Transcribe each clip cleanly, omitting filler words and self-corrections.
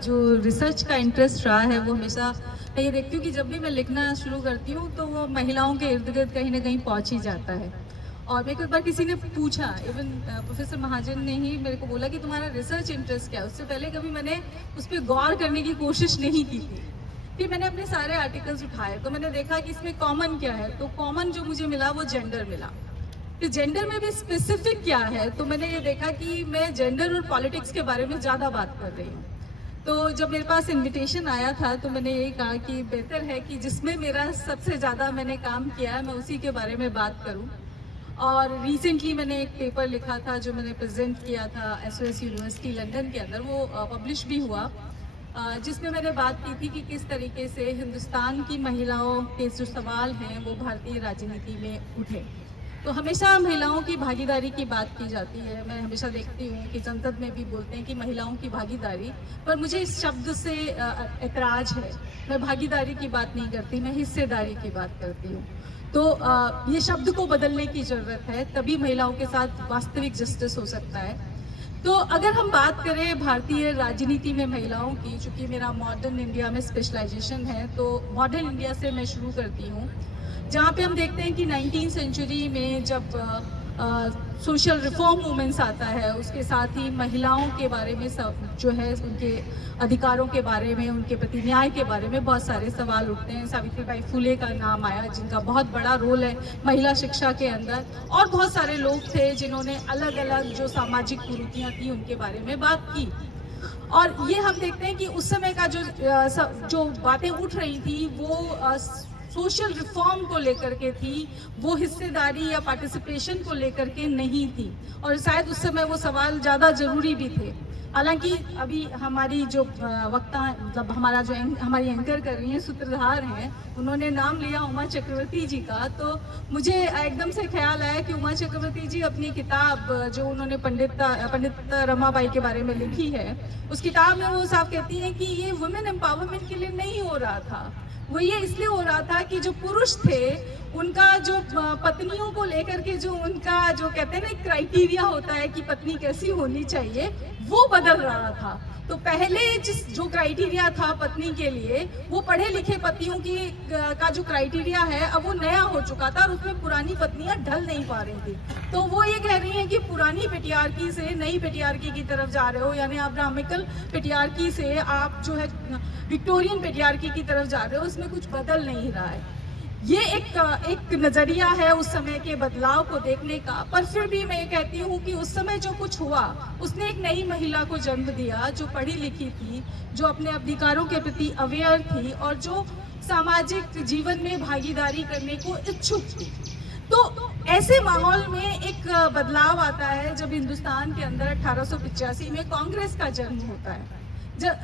जो रिसर्च का इंटरेस्ट रहा है वो हमेशा मैं ये देखती हूँ कि जब भी मैं लिखना शुरू करती हूँ तो वो महिलाओं के इर्द गिर्द कहीं ना कहीं पहुँच ही जाता है। और मेरे को एक बार किसी ने पूछा, इवन प्रोफेसर महाजन ने ही मेरे को बोला कि तुम्हारा रिसर्च इंटरेस्ट क्या है। उससे पहले कभी मैंने उस पर गौर करने की कोशिश नहीं की थी। फिर मैंने अपने सारे आर्टिकल्स उठाए तो मैंने देखा कि इसमें कॉमन क्या है। तो कॉमन जो मुझे मिला वो जेंडर मिला। तो जेंडर में भी स्पेसिफिक क्या है, तो मैंने ये देखा कि मैं जेंडर और पॉलिटिक्स के बारे में ज़्यादा बात कर रही हूँ। तो जब मेरे पास इनविटेशन आया था तो मैंने यही कहा कि बेहतर है कि जिसमें मेरा सबसे ज़्यादा मैंने काम किया है मैं उसी के बारे में बात करूँ। और रिसेंटली मैंने एक पेपर लिखा था जो मैंने प्रेजेंट किया था एसओएस यूनिवर्सिटी लंदन के अंदर, वो पब्लिश भी हुआ, जिसमें मैंने बात की थी कि किस तरीके से हिंदुस्तान की महिलाओं के जो सवाल हैं वो भारतीय राजनीति में उठे। तो हमेशा महिलाओं की भागीदारी की बात की जाती है। मैं हमेशा देखती हूँ कि संसद में भी बोलते हैं कि महिलाओं की भागीदारी, पर मुझे इस शब्द से ऐतराज है। मैं भागीदारी की बात नहीं करती, मैं हिस्सेदारी की बात करती हूँ। तो ये शब्द को बदलने की ज़रूरत है, तभी महिलाओं के साथ वास्तविक जस्टिस हो सकता है। तो अगर हम बात करें भारतीय राजनीति में महिलाओं की, चूँकि मेरा मॉडर्न इंडिया में स्पेशलाइजेशन है, तो मॉडर्न इंडिया से मैं शुरू करती हूँ, जहाँ पे हम देखते हैं कि 19वीं सेंचुरी में जब सोशल रिफॉर्म मूवमेंट्स आता है, उसके साथ ही महिलाओं के बारे में सब जो है उनके अधिकारों के बारे में, उनके प्रति न्याय के बारे में बहुत सारे सवाल उठते हैं। सावित्रीबाई फुले का नाम आया, जिनका बहुत बड़ा रोल है महिला शिक्षा के अंदर, और बहुत सारे लोग थे जिन्होंने अलग अलग जो सामाजिक कुरीतियाँ थी उनके बारे में बात की। और ये हम देखते हैं कि उस समय का जो बातें उठ रही थी वो सोशल रिफॉर्म को लेकर के थी, वो हिस्सेदारी या पार्टिसिपेशन को लेकर के नहीं थी। और शायद उस समय वो सवाल ज़्यादा ज़रूरी भी थे। हालांकि अभी हमारी जो वक्ता, मतलब हमारी एंकर कर रही हैं, सूत्रधार हैं, उन्होंने नाम लिया उमा चक्रवर्ती जी का, तो मुझे एकदम से ख्याल आया कि उमा चक्रवर्ती जी अपनी किताब जो उन्होंने पंडित रमाबाई के बारे में लिखी है, उस किताब में वो साफ कहती हैं कि ये वुमेन एम्पावरमेंट के लिए नहीं हो रहा था, वो ये इसलिए हो रहा था कि जो पुरुष थे उनका जो पत्नियों को लेकर के जो उनका जो कहते हैं ना क्राइटेरिया होता है कि पत्नी कैसी होनी चाहिए, वो बदल रहा था। तो पहले जो क्राइटेरिया था पत्नी के लिए, वो पढ़े लिखे पतियों की का जो क्राइटेरिया है अब वो नया हो चुका था, और उसमें पुरानी पत्नियां ढल नहीं पा रही थी। तो वो ये कह रही हैं कि पुरानी पेट्रियार्की से नई पेट्रियार्की की तरफ जा रहे हो, यानी आप ब्राह्मिकल पेट्रियार्की से आप जो है विक्टोरियन पेट्रियार्की की तरफ जा रहे हो, उसमें कुछ बदल नहीं रहा है। ये एक नज़रिया है उस समय के बदलाव को देखने का। पर फिर भी मैं ये कहती हूँ कि उस समय जो कुछ हुआ, उसने एक नई महिला को जन्म दिया जो पढ़ी लिखी थी, जो अपने अधिकारों के प्रति अवेयर थी, और जो सामाजिक जीवन में भागीदारी करने को इच्छुक थी। तो ऐसे माहौल में एक बदलाव आता है जब हिंदुस्तान के अंदर 1885 में कांग्रेस का जन्म होता है।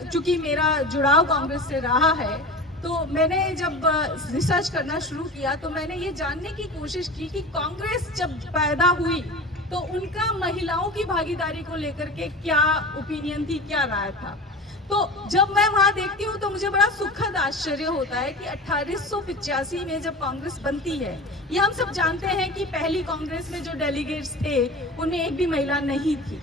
चूँकि मेरा जुड़ाव कांग्रेस से रहा है, तो मैंने जब रिसर्च करना शुरू किया तो मैंने ये जानने की कोशिश की कि कांग्रेस जब पैदा हुई तो उनका महिलाओं की भागीदारी को लेकर के क्या ओपिनियन थी, क्या राय था। तो जब मैं वहाँ देखती हूँ तो मुझे बड़ा सुखद आश्चर्य होता है कि 1885 में जब कांग्रेस बनती है, ये हम सब जानते हैं कि पहली कांग्रेस में जो डेलीगेट्स थे उनमें एक भी महिला नहीं थी।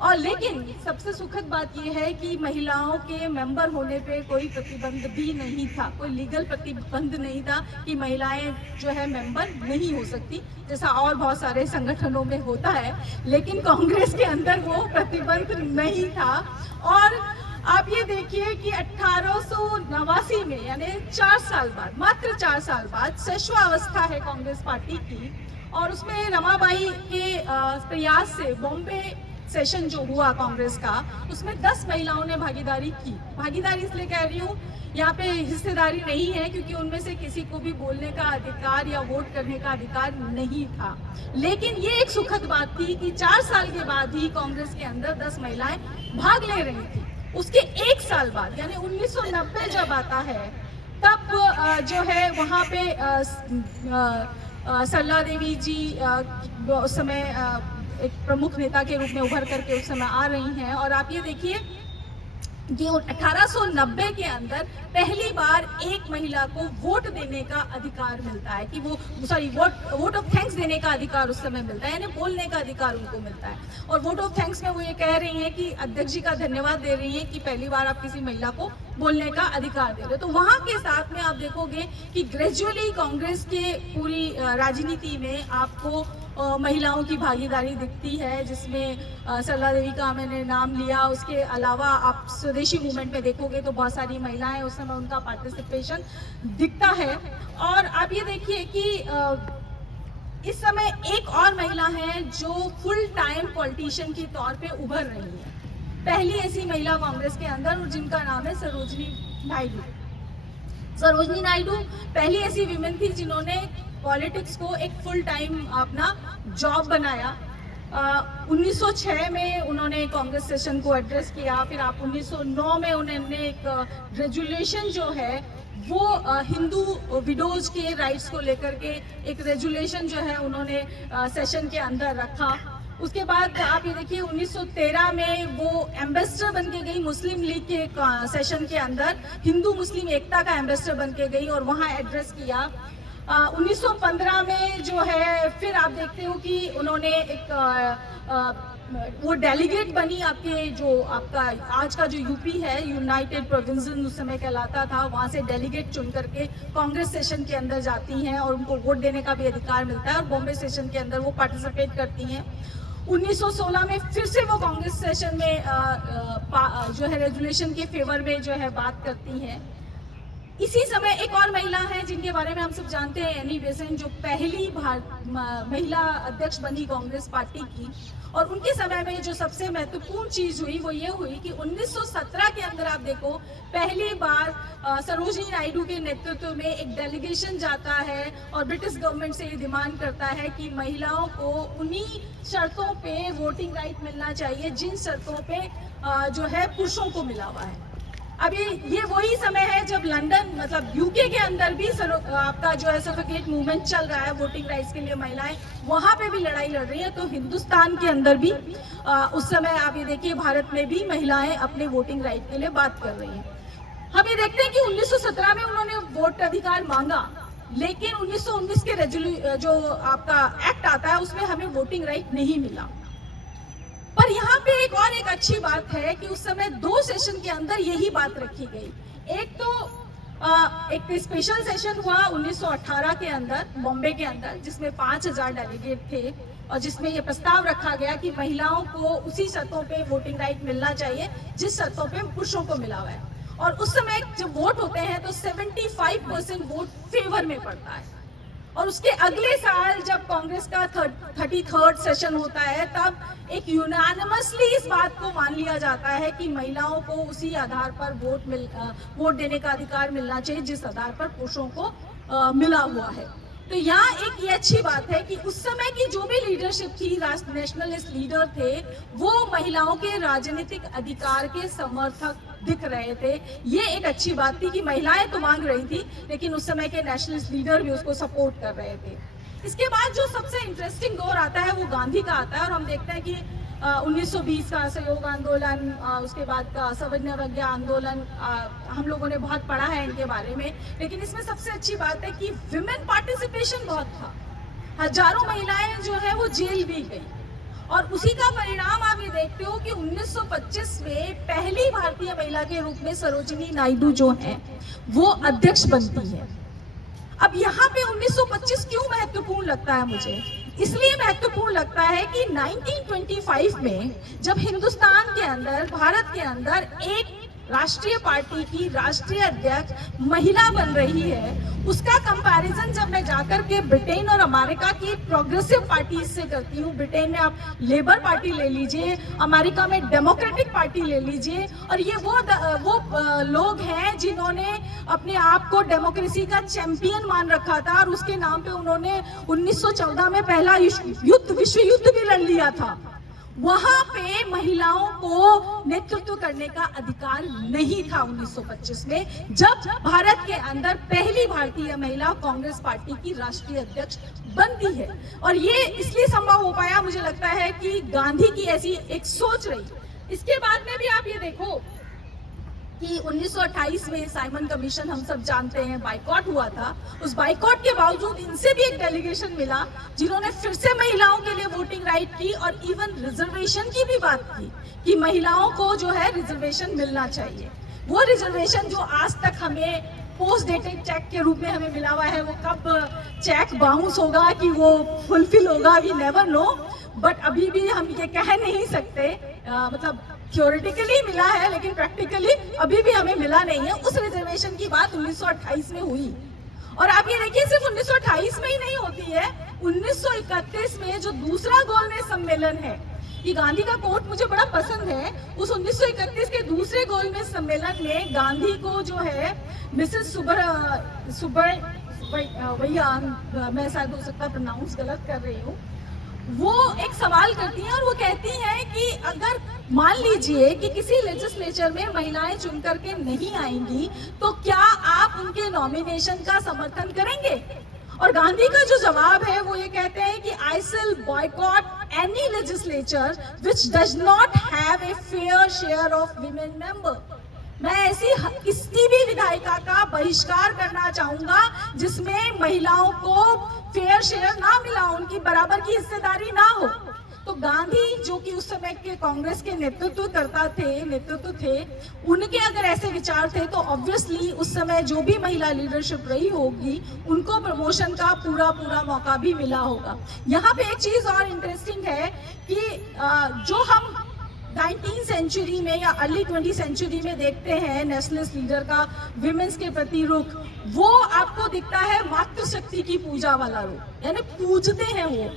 और लेकिन सबसे सुखद बात यह है कि महिलाओं के मेंबर होने पे कोई प्रतिबंध भी नहीं था, कोई लीगल प्रतिबंध नहीं था कि महिलाएं जो है मेंबर नहीं हो सकती, जैसा और बहुत सारे संगठनों में होता है। लेकिन कांग्रेस के अंदर वो प्रतिबंध नहीं था। और आप ये देखिए कि 1889 में, यानी 4 साल बाद, मात्र 4 साल बाद शैशवावस्था है कांग्रेस पार्टी की, और उसमें रमाबाई के प्रयास से बॉम्बे सेशन जो हुआ कांग्रेस का, उसमें 10 महिलाओं ने भागीदारी की। भागीदारी इसलिए कह रही हूँ, यहाँ पे हिस्सेदारी नहीं है क्योंकि उनमें से किसी को भी बोलने का अधिकार या वोट करने का अधिकार नहीं था। लेकिन ये एक सुखद बात थी कि 4 साल के बाद ही कांग्रेस के अंदर 10 महिलाएं भाग ले रही थी। उसके 1 साल बाद, यानी 1990 जब आता है, तब जो है वहाँ पे सरला देवी जी उस समय एक प्रमुख नेता के रूप में उभर करके उस समय आ रही हैं। और आप ये देखिए कि 1890 के अंदर पहली बार एक महिला को वोट देने का अधिकार मिलता है, कि वो वोट ऑफ थैंक्स देने का अधिकार उस समय मिलता है, यानी बोलने का अधिकार उनको मिलता है। और वोट ऑफ थैंक्स में वो ये कह रही हैं कि अध्यक्ष जी का धन्यवाद दे रही हैं कि पहली बार आप किसी महिला को बोलने का अधिकार दे रहे हो। तो वहाँ के साथ में आप देखोगे कि ग्रेजुअली कांग्रेस के पूरी राजनीति में आपको महिलाओं की भागीदारी दिखती है, जिसमें सरला देवी का मैंने नाम लिया। उसके अलावा आप स्वदेशी मूवमेंट में देखोगे तो बहुत सारी महिलाएं उस समय उनका पार्टिसिपेशन दिखता है। और आप ये देखिए कि इस समय एक और महिला है जो फुल टाइम पॉलिटिशियन के तौर पे उभर रही है, पहली ऐसी महिला कांग्रेस के अंदर, और जिनका नाम है सरोजनी नायडू। सरोजनी नायडू पहली ऐसी विमेन थी जिन्होंने पॉलिटिक्स को एक फुल टाइम अपना जॉब बनाया। 1906 में उन्होंने कांग्रेस सेशन को एड्रेस किया। फिर आप 1909 में उन्होंने एक रेजुलेशन जो है वो हिंदू विडोज के राइट्स को लेकर के एक रेजुलेशन जो है उन्होंने सेशन के अंदर रखा। उसके बाद आप ये देखिए 1913 में वो एम्बेसडर बन के गई मुस्लिम लीग के सेशन के अंदर, हिंदू मुस्लिम एकता का एम्बेसडर बन के गई और वहाँ एड्रेस किया। 1915 में जो है फिर आप देखते हो कि उन्होंने एक वो डेलीगेट बनी, आपके जो आपका आज का जो यूपी है, यूनाइटेड प्रोविंसेस उस समय कहलाता था, वहाँ से डेलीगेट चुन करके कांग्रेस सेशन के अंदर जाती हैं और उनको वोट देने का भी अधिकार मिलता है और बॉम्बे सेशन के अंदर वो पार्टिसिपेट करती हैं। 1916 में फिर से वो कांग्रेस सेशन में जो है रेजुलेशन के फेवर में जो है बात करती हैं। इसी समय एक और महिला है जिनके बारे में हम सब जानते हैं, एनी बेसेंट, जो पहली महिला अध्यक्ष बनी कांग्रेस पार्टी की। और उनके समय में जो सबसे महत्वपूर्ण चीज हुई वो ये हुई कि 1917 के अंदर आप देखो पहली बार सरोजनी नायडू के नेतृत्व में एक डेलीगेशन जाता है और ब्रिटिश गवर्नमेंट से ये डिमांड करता है कि महिलाओं को उन्हीं शर्तों पे वोटिंग राइट मिलना चाहिए जिन शर्तों पे जो है पुरुषों को मिला हुआ है। अभी ये वही समय है जब लंदन मतलब यूके के अंदर भी आपका जो है सफोकेट मूवमेंट चल रहा है वोटिंग राइट्स के लिए, महिलाएं वहां पे भी लड़ाई लड़ रही हैं। तो हिंदुस्तान के अंदर भी उस समय आप ये देखिए भारत में भी महिलाएं अपने वोटिंग राइट के लिए बात कर रही हैं। हम ये देखते हैं कि 1917 में उन्होंने वोट अधिकार मांगा, लेकिन 1919 के जो आपका एक्ट आता है उसमें हमें वोटिंग राइट नहीं मिला। पर यहाँ पे एक अच्छी बात है कि उस समय 2 सेशन के अंदर यही बात रखी गई। एक तो एक स्पेशल सेशन हुआ 1918 के अंदर बॉम्बे के अंदर, जिसमें 5000 डेलीगेट थे और जिसमें ये प्रस्ताव रखा गया कि महिलाओं को उसी शर्तों पे वोटिंग राइट मिलना चाहिए जिस शर्तों पे पुरुषों को मिला हुआ है। और उस समय जब वोट होते हैं तो 75% वोट फेवर में पड़ता है। और उसके अगले साल जब कांग्रेस का 33rd सेशन होता है तब एक यूनानिमसली इस बात को मान लिया जाता है कि महिलाओं को उसी आधार पर वोट देने का अधिकार मिलना चाहिए जिस आधार पर पुरुषों को मिला हुआ है। तो यहाँ एक ये अच्छी बात है कि उस समय की जो भी लीडरशिप थी, नेशनलिस्ट लीडर थे, वो महिलाओं के राजनीतिक अधिकार के समर्थक दिख रहे थे। ये एक अच्छी बात थी कि महिलाएं तो मांग रही थी लेकिन उस समय के नेशनलिस्ट लीडर भी उसको सपोर्ट कर रहे थे। इसके बाद जो सबसे इंटरेस्टिंग दौर आता है वो गांधी का आता है और हम देखते हैं कि 1920 का असहयोग आंदोलन, उसके बाद का असंवैधानिक आंदोलन, हम लोगों ने बहुत पढ़ा है इनके बारे में। लेकिन इसमें सबसे अच्छी बात है कि विमेन पार्टिसिपेशन बहुत था। हजारों महिलाएं जो है वो जेल भी गई और उसी का परिणाम आप ये देखते हो कि 1925 में पहली भारतीय महिला के रूप में सरोजिनी नायडू जो है वो अध्यक्ष बनती है। अब यहाँ पे 1925 क्यों महत्वपूर्ण लगता है मुझे? इसलिए महत्वपूर्ण लगता है कि 1925 में जब हिंदुस्तान के अंदर, भारत के अंदर एक राष्ट्रीय पार्टी की राष्ट्रीय अध्यक्ष महिला बन रही है, उसका कंपैरिजन जब मैं जाकर के ब्रिटेन और अमेरिका की प्रोग्रेसिव पार्टी से करती हूँ, ब्रिटेन में आप लेबर पार्टी ले लीजिए, अमेरिका में डेमोक्रेटिक पार्टी ले लीजिए, और ये वो लोग हैं जिन्होंने अपने आप को डेमोक्रेसी का चैंपियन मान रखा था और उसके नाम पे उन्होंने 1914 में पहला विश्व युद्ध भी लड़ लिया था। वहां पे महिलाओं को नेतृत्व करने का अधिकार नहीं था 1925 में, जब भारत के अंदर पहली भारतीय महिला कांग्रेस पार्टी की राष्ट्रीय अध्यक्ष बनती है। और ये इसलिए संभव हो पाया, मुझे लगता है कि गांधी की ऐसी एक सोच रही। इसके बाद में भी आप ये देखो कि 1928 में साइमन कमीशन हम सब जानते हैं बाइकॉट हुआ था। उस बाइकॉट के बावजूद इनसे भी एक डेलीगेशन मिला जिन्होंने फिर से महिलाओं के लिए वोटिंग राइट की और इवन रिजर्वेशन की भी बात की कि महिलाओं को जो है रिजर्वेशन मिलना चाहिए। वो रिजर्वेशन जो आज तक हमें पोस्ट डेटेड चेक के रूप में हमें मिला हुआ है, वो कब चेक बाउंस होगा कि वो फुलफिल होगा, वी नेवर नो। बट अभी भी हम ये कह नहीं सकते, मतलब थ्योरेटिकली मिला है लेकिन प्रैक्टिकली अभी भी हमें मिला नहीं है। उस रिजर्वेशन की बात 1928 में हुई और आप ये देखिए सिर्फ 1928 में ही नहीं होती है, 1931 में जो दूसरा गोलमेज सम्मेलन है, ये गांधी का कोट मुझे बड़ा पसंद है। उस 1931 के दूसरे गोलमेज सम्मेलन में गांधी को जो है मिसेस भैया, मैं शायद हो सकता प्रोनाउंस गलत कर रही हूँ, वो एक सवाल करती हैं और वो कहती हैं कि अगर मान लीजिए कि किसी लेजिस्लेचर में महिलाएं चुन करके नहीं आएंगी तो क्या आप उनके नॉमिनेशन का समर्थन करेंगे? और गांधी का जो जवाब है वो ये कहते हैं कि I will boycott any legislature which does not have a fair share of women member. मैं ऐसी किसी भी विधायिका का बहिष्कार करना चाहूंगा जिसमें महिलाओं को फेयर शेयर ना मिला, उनकी बराबर की हिस्सेदारी ना हो। तो गांधी जो कि उस समय के कांग्रेस के नेतृत्व थे, उनके अगर ऐसे विचार थे तो ऑब्वियसली उस समय जो भी महिला लीडरशिप रही होगी उनको प्रमोशन का पूरा मौका भी मिला होगा। यहाँ पे एक चीज और इंटरेस्टिंग है कि जो हम 19th सेंचुरी में या अर्ली 20th सेंचुरी में देखते हैं नेशनलिस्ट लीडर का विमेंस के प्रति रुख, वो आपको दिखता है मातृशक्ति की पूजा वाला रुख, यानी पूजते हैं वो।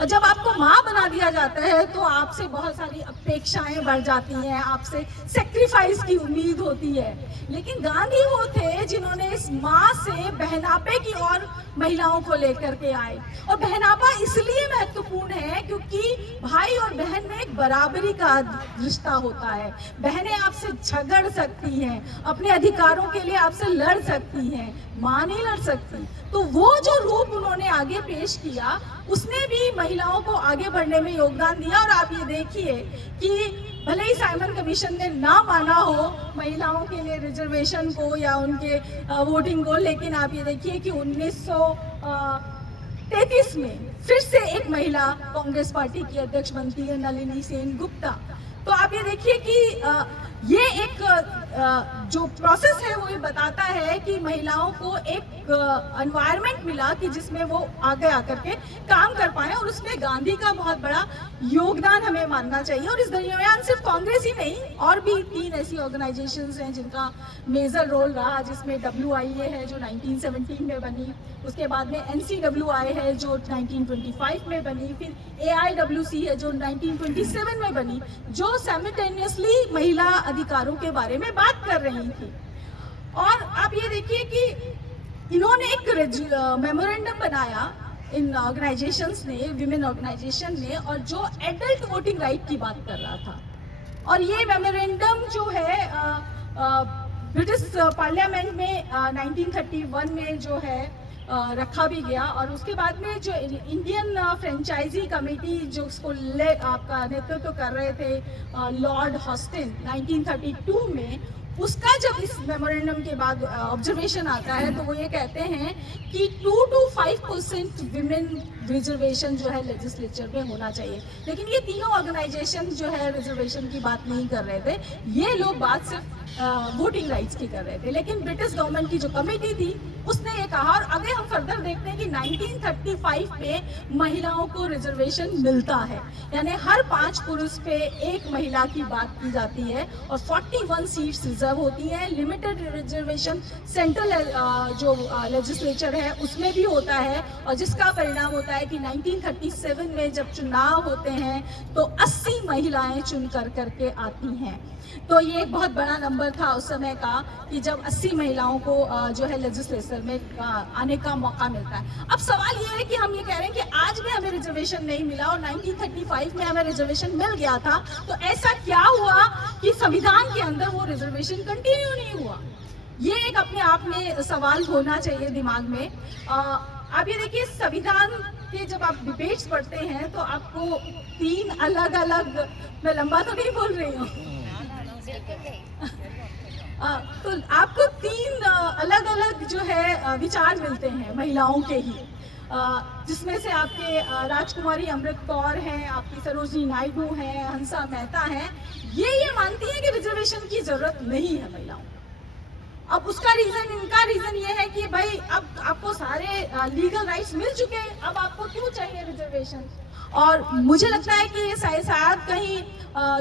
और जब आपको माँ बना दिया जाता है तो आपसे बहुत सारी अपेक्षाएं बढ़ जाती हैं, आपसे सेक्रीफाइस की उम्मीद होती है। लेकिन गांधी वो थे जिन्होंने इस माँ से बहनापे की ओर महिलाओं को लेकर के आए। और बहनापा इसलिए महत्वपूर्ण है क्योंकि भाई और बहन में एक बराबरी का रिश्ता होता है। बहनें आपसे झगड़ सकती हैं, अपने अधिकारों के लिए आपसे लड़ सकती हैं, माँ नहीं लड़ सकती। तो वो जो रूप उन्होंने आगे पेश किया उसने भी महिलाओं को आगे बढ़ने में योगदान दिया। और आप ये देखिए कि भले ही साइमन कमीशन ने ना माना हो महिलाओं के लिए रिजर्वेशन को या उनके वोटिंग को, लेकिन आप ये देखिए कि 1933 में फिर से एक महिला कांग्रेस पार्टी की अध्यक्ष बनती है, नलिनी सेन गुप्ता। तो आप ये देखिए कि ये एक जो प्रोसेस है वो ये बताता है कि महिलाओं को एक एनवायरनमेंट मिला कि जिसमें वो आगे आकर के काम कर पाए, और उसमें गांधी का बहुत बड़ा योगदान हमें मानना चाहिए। और इस दरमियान सिर्फ कांग्रेस ही नहीं, और भी 3 ऐसी ऑर्गेनाइजेशंस हैं जिनका मेजर रोल रहा, जिसमें WIA है जो 1917 में बनी, उसके बाद में NCWI है जो 1925 में बनी, फिर AIWC है जो 1927 में बनी, जो साइमल्टेनियसली महिला अधिकारों के बारे में बात कर रही थी। और आप ये देखिए कि इन्होंने एक मेमोरेंडम बनाया इन ऑर्गेनाइजेशंस ने, विमेन ऑर्गेनाइजेशन ने, और जो एडल्ट वोटिंग राइट की बात कर रहा था। और ये मेमोरेंडम जो है ब्रिटिश पार्लियामेंट में 1931 में जो है रखा भी गया। और उसके बाद में जो इंडियन फ्रेंचाइजी कमेटी जो उसको आपका नेतृत्व कर रहे थे लॉर्ड हॉस्टिन 1932 में, उसका जब इस मेमोरेंडम के बाद ऑब्जर्वेशन आता है तो वो ये कहते हैं कि 2 to 5% विमेन रिजर्वेशन जो है लेजिस्लेचर में होना चाहिए। लेकिन ये तीनों ऑर्गेनाइजेशन जो है रिजर्वेशन की बात नहीं कर रहे थे, ये लोग बात सिर्फ वोटिंग राइट्स की कर रहे थे। लेकिन ब्रिटिश गवर्नमेंट की जो कमेटी थी उसने ये कहा, और आगे हम फर्दर देखते हैं कि 1935 में महिलाओं को रिजर्वेशन मिलता है, यानी हर 5 पुरुष पे 1 महिला की बात की जाती है, और 41 सीट्स रिजर्व होती हैं। लिमिटेड रिजर्वेशन सेंट्रल जो लेजिस्लेचर है उसमें भी होता है, और जिसका परिणाम होता है कि 1937 में जब चुनाव होते हैं तो 80 महिलाएं चुन करके आती हैं। तो ये एक बहुत बड़ा नंबर था उस समय का कि जब 80 महिलाओं को जो है लेजिस्लेचर में आने का मौका मिलता है। अब सवाल ये है कि हम ये कह रहे हैं कि आज भी हमें रिजर्वेशन नहीं मिला और 1935 में हमें रिजर्वेशन मिल गया था, तो ऐसा क्या हुआ कि संविधान के अंदर वो रिजर्वेशन कंटिन्यू नहीं हुआ? ये एक अपने आप में सवाल होना चाहिए दिमाग में। आप ये देखिए संविधान के जब आप डिबेट्स पढ़ते हैं तो आपको 3 अलग अलग, मैं लंबा तो नहीं बोल रही हूँ तो आपको तीन अलग अलग जो है विचार मिलते हैं महिलाओं के ही, जिसमें से आपके राजकुमारी अमृत कौर हैं, आपकी सरोजनी नायडू हैं, हंसा मेहता हैं, ये मानती हैं कि रिजर्वेशन की जरूरत नहीं है महिलाओं। अब उसका रीजन, इनका रीजन ये है कि भाई अब आपको सारे लीगल राइट्स मिल चुके हैं, अब आपको क्यों चाहिए रिजर्वेशन। और मुझे लगता है कि ये शायद कहीं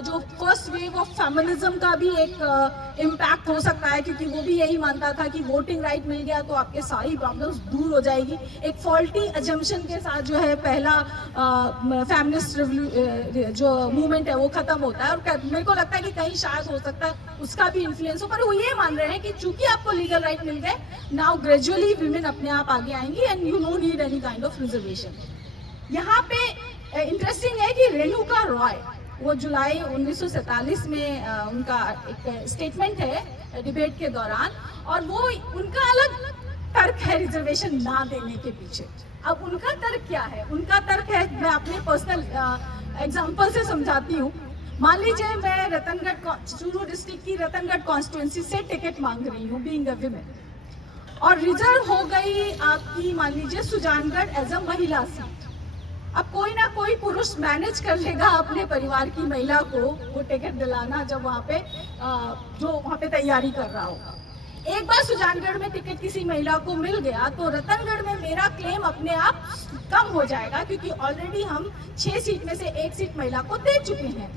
जो फर्स्ट वेव ऑफ फेमिनिज्म का भी एक इम्पैक्ट हो सकता है, क्योंकि वो भी यही मानता था कि वोटिंग राइट मिल गया तो आपके सारी प्रॉब्लम्स दूर हो जाएगी। एक फॉल्टी अजम्पशन के साथ जो है पहला फेमिनिस्ट जो मूवमेंट है वो खत्म होता है, और मेरे को लगता है कि कहीं शायद हो सकता है उसका भी इन्फ्लुएंस हो, पर वो ये मान रहे हैं कि चूंकि आपको लीगल राइट मिल गए, नाउ ग्रेजुअली वीमेन अपने आप आगे आएंगी and you know need any kind of reservation. यहाँ पे इंटरेस्टिंग है कि रेणुका रॉय, वो जुलाई 1947 में उनका एक स्टेटमेंट है डिबेट के दौरान, और वो उनका अलग तर्क है रिजर्वेशन ना देने के पीछे। अब उनका तर्क क्या है? उनका तर्क है, मैं अपने पर्सनल एग्जांपल से समझाती हूँ। मान लीजिए मैं रतनगढ़, चूरू डिस्ट्रिक्ट की रतनगढ़ कॉन्स्टिट्यूंसी से टिकट मांग रही हूँ बीइंग अ विमेन, और रिजर्व हो गई आपकी मान लीजिए सुजानगढ़ एज अ महिला सीट। अब कोई ना कोई पुरुष मैनेज कर लेगा अपने परिवार की महिला को वो टिकट दिलाना, जब वहाँ पे जो वहाँ पे तैयारी कर रहा होगा। एक बार सुजानगढ़ में टिकट किसी महिला को मिल गया तो रतनगढ़ में मेरा क्लेम अपने आप कम हो जाएगा, क्योंकि ऑलरेडी हम 6 सीट में से 1 सीट महिला को दे चुके हैं।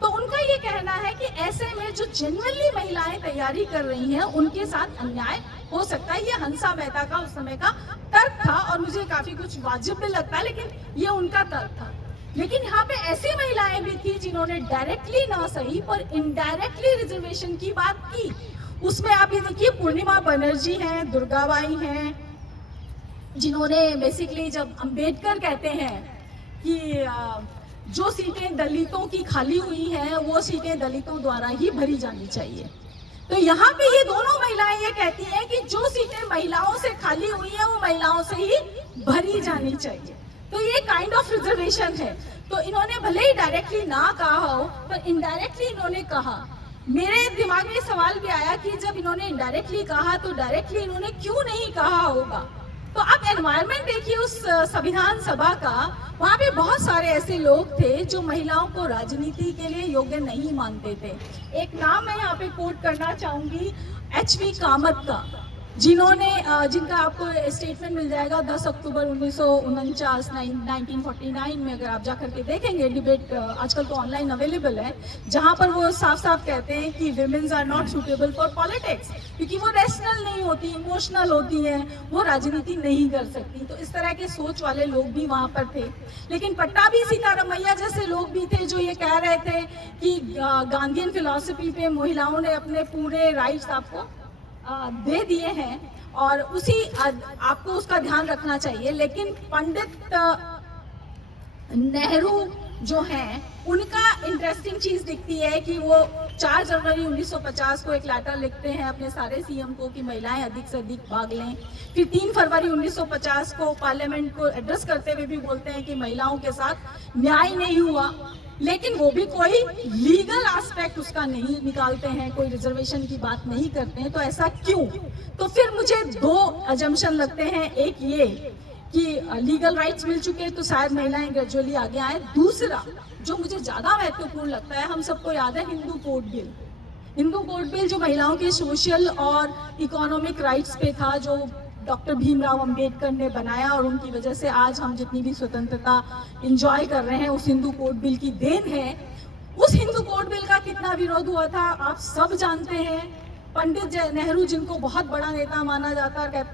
तो उनका ये कहना है कि ऐसे में जो जेन्युइनली महिलाएं तैयारी कर रही हैं उनके साथ अन्याय हो सकता है। ये हंसा मेहता का उस समय का तर्क था, और मुझे काफी कुछ वाजिब भी लगता है, लेकिन ये उनका तर्क था। लेकिन यहाँ पे ऐसी महिलाएं भी थी जिन्होंने डायरेक्टली ना सही पर इनडायरेक्टली रिजर्वेशन की बात की। उसमें आप ये देखिए पूर्णिमा बनर्जी हैं, दुर्गाबाई हैं, जिन्होंने बेसिकली, जब अंबेडकर कहते हैं कि जो सीटें दलितों की खाली हुई हैं वो सीटें दलितों द्वारा ही भरी जानी चाहिए, तो यहाँ पे ये दोनों महिलाएं ये कहती हैं कि जो सीटें महिलाओं से खाली हुई हैं वो महिलाओं से ही भरी जानी चाहिए। तो ये काइंड ऑफ रिजर्वेशन है। तो इन्होंने भले ही डायरेक्टली ना कहा हो, पर इनडायरेक्टली इन्होंने कहा। मेरे दिमाग में सवाल भी आया कि जब इन्होंने इनडायरेक्टली कहा तो डायरेक्टली इन्होंने क्यों नहीं कहा होगा। तो आप एनवायरनमेंट देखिए उस संविधान सभा का, वहाँ पे बहुत सारे ऐसे लोग थे जो महिलाओं को राजनीति के लिए योग्य नहीं मानते थे। एक नाम मैं यहाँ पे कोट करना चाहूंगी, एच.वी. कामत का, जिन्होंने जिनका आपको स्टेटमेंट मिल जाएगा 10 अक्टूबर 1949 में, अगर आप जा करके देखेंगे डिबेट, आजकल तो ऑनलाइन अवेलेबल है, जहां पर वो साफ साफ कहते हैं कि womens are not suitable for politics, क्योंकि वो रैशनल नहीं होती, इमोशनल होती हैं, वो राजनीति नहीं कर सकती। तो इस तरह के सोच वाले लोग भी वहाँ पर थे। लेकिन पट्टाभी सीतारमैया जैसे लोग भी थे जो ये कह रहे थे कि गांधीयन फिलॉसफी पे महिलाओं ने अपने पूरे राइट्स आपको दे दिए हैं, और उसी आपको उसका ध्यान रखना चाहिए। लेकिन पंडित नेहरू जो हैं, उनका इंटरेस्टिंग चीज दिखती है कि वो 4 जनवरी 1950 को एक लेटर लिखते हैं अपने सारे सीएम को कि महिलाएं अधिक से अधिक भाग लें। फिर 3 फरवरी 1950 को पार्लियामेंट को एड्रेस करते हुए भी बोलते हैं कि महिलाओं के साथ न्याय नहीं हुआ, लेकिन वो भी कोई लीगल एस्पेक्ट उसका नहीं निकालते हैं, कोई रिजर्वेशन की बात नहीं करते हैं। तो ऐसा क्यों? तो फिर मुझे 2 अजम्पशन लगते हैं। एक ये कि लीगल राइट्स मिल चुके हैं तो शायद महिलाएं ग्रेजुअली आगे आए। दूसरा जो मुझे ज्यादा महत्वपूर्ण लगता है, हम सबको याद है Hindu code bill. Hindu code bill जो महिलाओं के सोशल और इकोनॉमिक राइट्स पे था, जो डॉक्टर भीमराव अंबेडकर ने बनाया, और उनकी वजह से आज हम जितनी भी स्वतंत्रता एंजॉय कर रहे हैं उस हिंदू कोड बिल की देन है। उस हिंदू कोड बिल का कितना विरोध हुआ था आप सब जानते हैं। पंडित नेहरू, जिनको बहुत बड़ा नेता माना जाता है,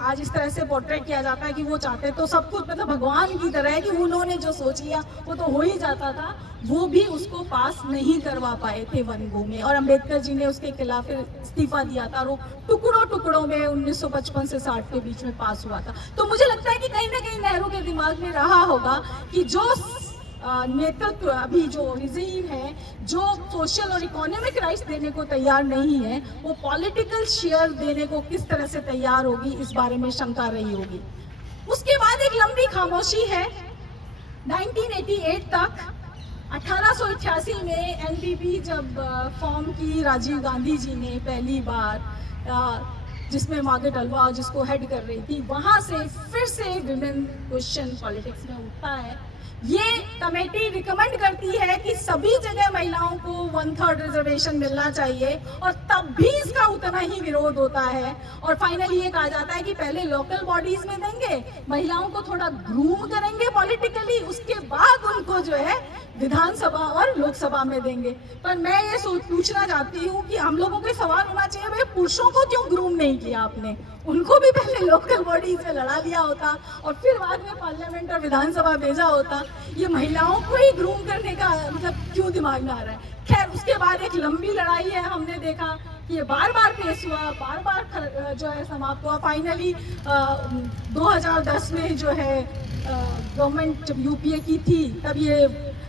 आज इस तरह से पोर्ट्रेट किया जाता है कि वो चाहते तो सब कुछ मतलब भगवान की तरह है कि उन्होंने जो सोच लिया वो तो हो ही जाता था, वो भी उसको पास नहीं करवा पाए थे वनगो में, और अंबेडकर जी ने उसके खिलाफ इस्तीफा दिया था, और वो टुकड़ों टुकड़ों में 1955 से 60 के बीच में पास हुआ था। तो मुझे लगता है कि कहीं ना कहीं नेहरू के दिमाग में रहा होगा कि जो नेतृत्व अभी जो रिजीम है, जो सोशल और इकोनॉमिक राइट्स देने को तैयार नहीं है, वो पॉलिटिकल शेयर देने को किस तरह से तैयार होगी, इस बारे में शंका रही होगी। उसके बाद एक लंबी खामोशी है 1988 तक। 1888 में एनडीपी जब फॉर्म की राजीव गांधी जी ने पहली बार, जिसमें मार्गरेट अल्वा जिसको हेड कर रही थी, वहाँ से फिर से विमेन क्वेश्चन पॉलिटिक्स में उठता है। ये कमेटी रिकमेंड करती है कि सभी जगह महिलाओं को 1/3 रिजर्वेशन मिलना चाहिए, और तब भी इसका उतना ही विरोध होता है। और फाइनली ये कहा जाता है कि पहले लोकल बॉडीज में देंगे, महिलाओं को थोड़ा ग्रूम करेंगे पॉलिटिकली, उसके बाद उनको जो है विधानसभा और लोकसभा में देंगे। पर मैं ये पूछना चाहती हूँ कि हम लोगों को सवाल होना चाहिए, भाई पुरुषों को क्यों ग्रूम नहीं किया आपने? उनको भी पहले लोकल बॉडीज में लड़ा लिया होता और फिर बाद में पार्लियामेंट और विधानसभा भेजा होता। ये महिलाओं को ही ग्रूम करने का मतलब क्यों दिमाग में आ रहा है? खैर, उसके बाद एक लंबी लड़ाई है, हमने देखा कि ये बार बार पेश हुआ, बार बार जो है समाप्त हुआ। फाइनली 2010 में जो है गवर्नमेंट जब यूपीए की थी तब ये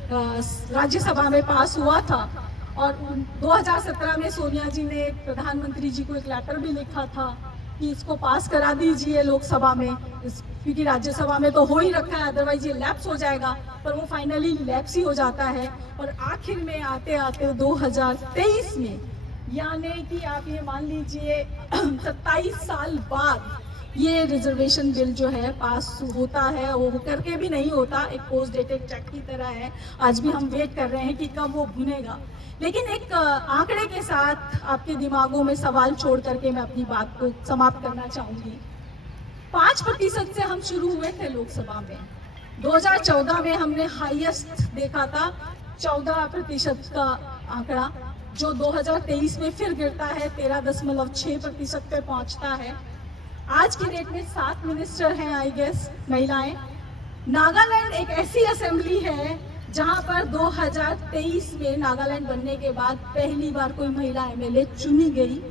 राज्यसभा में पास हुआ था, और 2017 में सोनिया जी ने प्रधानमंत्री जी को एक लेटर भी लिखा था कि इसको पास करा दीजिए लोकसभा में, क्योंकि राज्यसभा में तो हो ही रखा है, अदरवाइज ये लैप्स हो जाएगा। पर वो फाइनली लैप्स ही हो जाता है, और आखिर में आते आते 2023 में, यानी कि आप ये मान लीजिए 27 साल बाद ये रिजर्वेशन बिल जो है पास होता है। वो होकर के भी नहीं होता, एक पोस्ट डेटेड चेक की तरह है। आज भी हम वेट कर रहे हैं कि कब वो भुनेगा। लेकिन एक आंकड़े के साथ आपके दिमागों में सवाल छोड़ करके मैं अपनी बात को समाप्त करना चाहूँगी। 5% से हम शुरू हुए थे लोकसभा में। 2014 में हमने हाईएस्ट देखा था 14% का आंकड़ा, जो 2023 में फिर गिरता है, 13.6% पे पहुंचता है। आज की डेट में 7 मिनिस्टर हैं आई गेस महिलाएं। नागालैंड एक ऐसी असेंबली है जहां पर 2023 में नागालैंड बनने के बाद पहली बार कोई महिला एमएलए चुनी गई।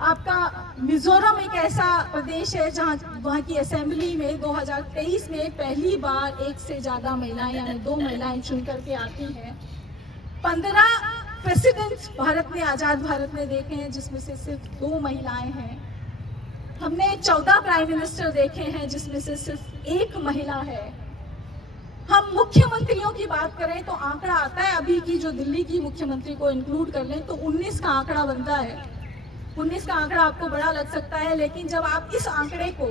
आपका मिजोरम एक ऐसा प्रदेश है जहां वहां की असेंबली में 2023 में पहली बार एक से ज्यादा महिलाएं यानी 2 महिलाएं चुन करके आती हैं। 15 प्रेसिडेंट्स भारत में, आजाद भारत में देखे हैं जिसमें से सिर्फ 2 महिलाएं हैं। हमने 14 प्राइम मिनिस्टर देखे हैं जिसमें से सिर्फ 1 महिला है। हम मुख्यमंत्रियों की बात करें तो आंकड़ा आता है अभी की, जो दिल्ली की मुख्यमंत्री को इंक्लूड कर लें तो 19 का आंकड़ा बनता है। 19 का आंकड़ा आपको बड़ा लग सकता है, लेकिन जब आप इस आंकड़े को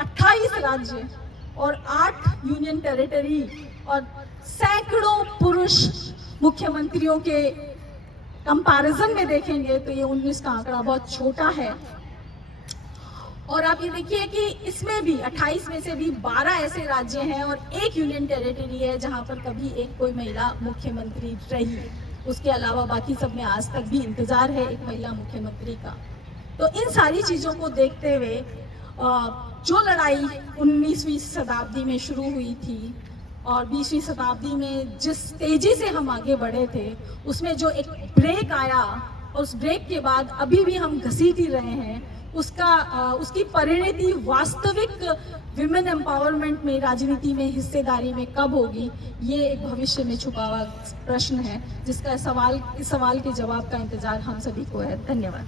28 राज्य और 8 यूनियन टेरिटरी और सैकड़ों पुरुष मुख्यमंत्रियों के कंपैरिजन में देखेंगे तो ये 19 का आंकड़ा बहुत छोटा है। और आप ये देखिए कि इसमें भी 28 में से भी 12 ऐसे राज्य हैं और 1 यूनियन टेरिटरी है जहां पर कभी एक कोई महिला मुख्यमंत्री रही। उसके अलावा बाकी सब में आज तक भी इंतजार है एक महिला मुख्यमंत्री का। तो इन सारी चीज़ों को देखते हुए जो लड़ाई 19वीं शताब्दी में शुरू हुई थी और 20वीं शताब्दी में जिस तेजी से हम आगे बढ़े थे, उसमें जो एक ब्रेक आया और उस ब्रेक के बाद अभी भी हम घसीट ही रहे हैं, उसकी परिणति वास्तविक विमेन एम्पावरमेंट में, राजनीति में हिस्सेदारी में कब होगी, ये एक भविष्य में छुपा हुआ प्रश्न है जिसका इस सवाल के जवाब का इंतजार हम सभी को है। धन्यवाद।